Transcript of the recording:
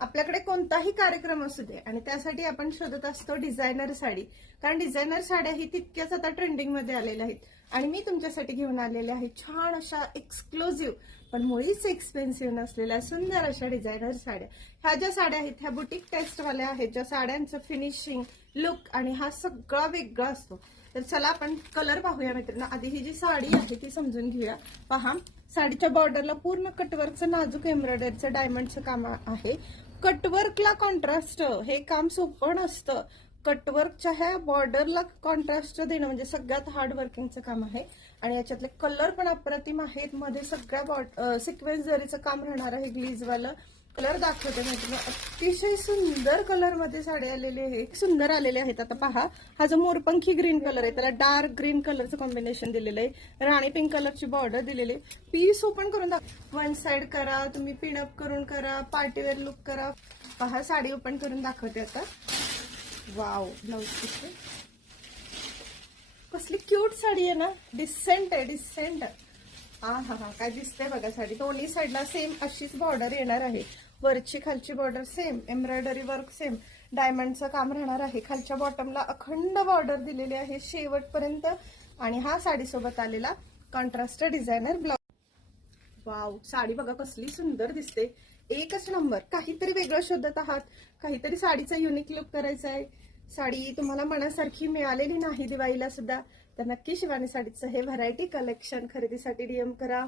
आपल्याकडे कोणताही कार्यक्रम असू दे आणि त्यासाठी आपण शोधत असतो डिझायनर साडी. कारण डिझायनर साड्या ही तितक्याच आता ट्रेंडिंग मध्ये आलेल्या आहेत आणि मी तुमच्यासाठी घेऊन आलेले आहे छान अशा एक्सक्लुझिव्ह पण मुळीच एक्सपेन्सिव्ह नसलेल्या सुंदर अशा डिझायनर साड्या. ह्या ज्या साड्या आहेत ह्या बुटीक टेस्टवाल्या आहेत, ज्या साड्यांचं फिनिशिंग लुक आणि हा सगळा वेगळा असतो. तर चला आपण कलर पाहूया मित्रांनो. आधी ही जी साडी आहे ती समजून घेऊया. पहा, साडीच्या बॉर्डरला पूर्ण कटवर्कचं नाजूक एम्ब्रॉयडरीचं डायमंडचं काम आहे. कटवर्कला कॉन्ट्रास्ट हे काम सोपं नसतं. कटवर्कच्या ह्या बॉर्डरला कॉन्ट्रास्ट देणं म्हणजे सगळ्यात हार्ड वर्किंगचं काम आहे. आणि याच्यातले कलर पण अप्रतिम आहेत. मध्ये सगळ्या सिक्वेन्स जरीचं काम राहणार आहे. ग्लीजवालं कलर दाखवते मी. अतिशय सुंदर कलर मध्ये साडी आलेली आहे, सुंदर आलेले आहेत. आता पहा, हा जो मोरपंखी ग्रीन कलर आहे त्याला डार्क ग्रीन कलरचं कॉम्बिनेशन दिलेलं आहे. राणी पिंक कलरची बॉर्डर दिलेली आहे. पीस ओपन करून दाखव, वन साइड करा, तुम्ही पिनअप करून करा, पार्टीवेअर लुक करा. पहा, साडी ओपन करून दाखवते आता. वाव, ब्लाउज पीस कसली क्यूट साडी आहे ना, डिसेंट आहे, डिसेंट. हा हा हा, काय दिसते बघा साडी. दोन्ही साईडला सेम अशीच बॉर्डर येणार आहे. वरची खालची border same, embroidery work same, डायमंडचं काम राहणार आहे. खालच्या बॉटमला अखंड बॉर्डर दिलेली आहे शेवटपर्यंत. आणि हा साडीसोबत आलेला contrast designer blouse. Wow, sari बघा कसली सुंदर दिसते, एकच नंबर. काहीतरी वेगळं शोधत आहात, काहीतरी साडीचा युनिक लुक करायचा आहे, साडी तुम्हाला मनासारखी मिळालेली नाही दिवाळीला सुद्धा, तर नक्की शिवानी साडीचं हे व्हरायटी कलेक्शन खरेदीसाठी डीएम करा.